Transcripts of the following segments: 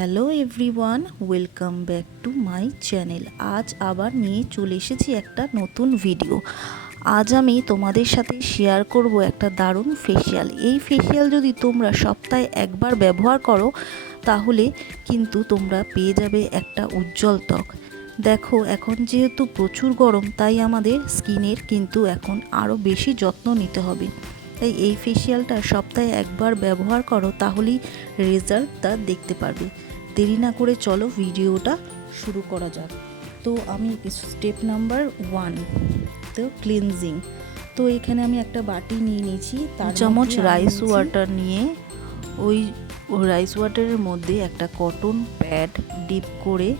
Hello everyone, welcome back to my channel. আজ আবার নিয়ে চলে এসেছি একটা নতুন ভিডিও। আজ আমি তোমাদের সাথে শেয়ার করব একটা দারুণ ফেসিয়াল। এই ফেসিয়াল যদি তোমরা সপ্তাহে একবার ব্যবহার করো তাহলে কিন্তু তোমরা পেয়ে যাবে একটা উজ্জ্বল ত্বক। দেখো, এখন যেহেতু প্রচুর গরম, তাই আমাদের স্কিনের কিন্তু এখন আরও বেশি যত্ন নিতে হবে। তাই এই ফেসিয়ালটা সপ্তাহে একবার ব্যবহার করো, তাহলেই রেজাল্টটা দেখতে পারবে। দেরি না করে চলো ভিডিওটা শুরু করা যাক। তো আমি স্টেপ নাম্বার 1, তো ক্লিনজিং। তো এখানে আমি একটা বাটি নিয়ে নিয়েছি, তার চামচ রাইস ওয়াটার নিয়ে ওই রাইস ওয়াটারের মধ্যে একটা কটন প্যাড ডিপ করে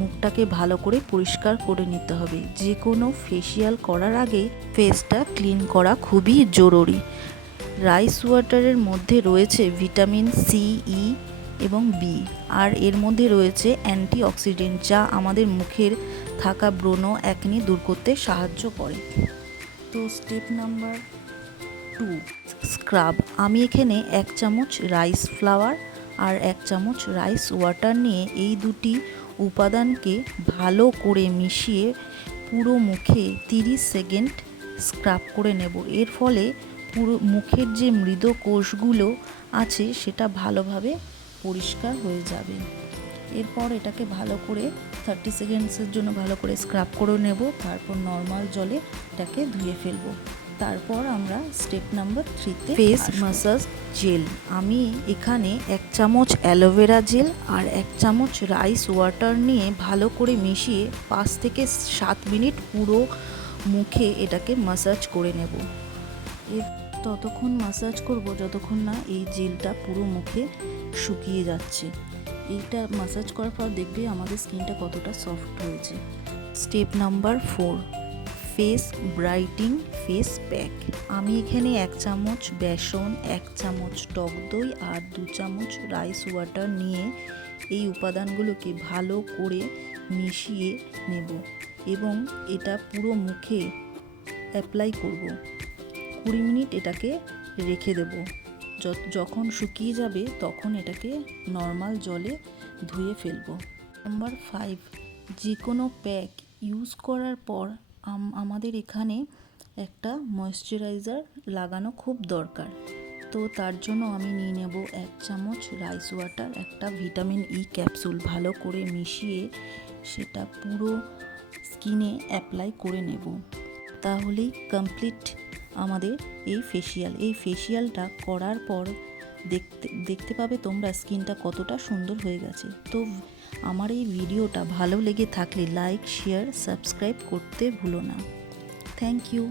মুখটাকে ভালো করে পরিষ্কার করে নিতে হবে। যে কোনো ফেসিয়াল করার আগে ফেসটা ক্লিন করা খুবই জরুরি। রাইস ওয়াটারের মধ্যে রয়েছে ভিটামিন সি, ই এবং বি, আর এর মধ্যে রয়েছে অ্যান্টিঅক্সিডেন্ট, যা আমাদের মুখের থাকা ব্রণ, অ্যাকনি দূর করতে সাহায্য করে। তো স্টেপ নাম্বার 2, স্ক্রাব। আমি এখানে 1 চামচ রাইস ফ্লাওয়ার আর 1 চামচ রাইস ওয়াটার নিয়ে এই দুটি উপাদানকে ভালো করে মিশিয়ে পুরো মুখে 30 সেকেন্ড স্ক্রাব করে নেব। এর ফলে পুরো মুখের যে মৃদ কোষগুলো আছে সেটা ভালোভাবে পরিষ্কার হয়ে যাবে। এরপর এটাকে ভালো করে 30 সেকেন্ডসের জন্য ভালো করে স্ক্রাব করে নেব। তারপর নর্মাল জলে এটাকে ধুয়ে ফেলবো। তারপর আমরা স্টেপ নাম্বার 3তে ফেস ম্যাসাজ জেল। আমি এখানে 1 চামচ অ্যালোভেরা জেল আর 1 চামচ রাইস ওয়াটার নিয়ে ভালো করে মিশিয়ে 5 থেকে 7 মিনিট পুরো মুখে এটাকে ম্যাসাজ করে নেব। ততক্ষণ ম্যাসাজ করব যতক্ষণ না এই জেলটা পুরো মুখে শুকিয়ে যাচ্ছে। এইটা ম্যাসাজ করার পর দেখবে আমাদের স্কিনটা কতটা সফট হয়েছে। Step number 4, face brightening face pack. আমি এখানে 1 চামচ বেসন, 1 চামচ টক দই আর 2 চামচ রাইস ওয়াটার নিয়ে এই উপাদানগুলোকে ভালো করে মিশিয়ে নেব এবং এটা পুরো মুখে অ্যাপ্লাই করব। 20 মিনিট এটাকে রেখে দেব। যখন শুকিয়ে যাবে তখন এটাকে নর্মাল জলে ধুয়ে ফেলবো। নাম্বার 5, যে কোনো প্যাক ইউজ করার পর আমাদের এখানে একটা ময়েশ্চারাইজার লাগানো খুব দরকার। তো তার জন্য আমি নিয়ে নেব 1 চামচ রাইস ওয়াটার, একটা ভিটামিন ই ক্যাপসুল ভালো করে মিশিয়ে সেটা পুরো স্কিনে অ্যাপ্লাই করে নেব। তাহলেই কমপ্লিট আমাদের এই ফেসিয়ালটা করার পর দেখতে পাবে তোমরা স্কিনটা কতটা সুন্দর হয়ে গেছে। তো আমার এই ভিডিওটা ভালো লেগে থাকলে লাইক, শেয়ার, সাবস্ক্রাইব করতে ভুলো না। Thank you.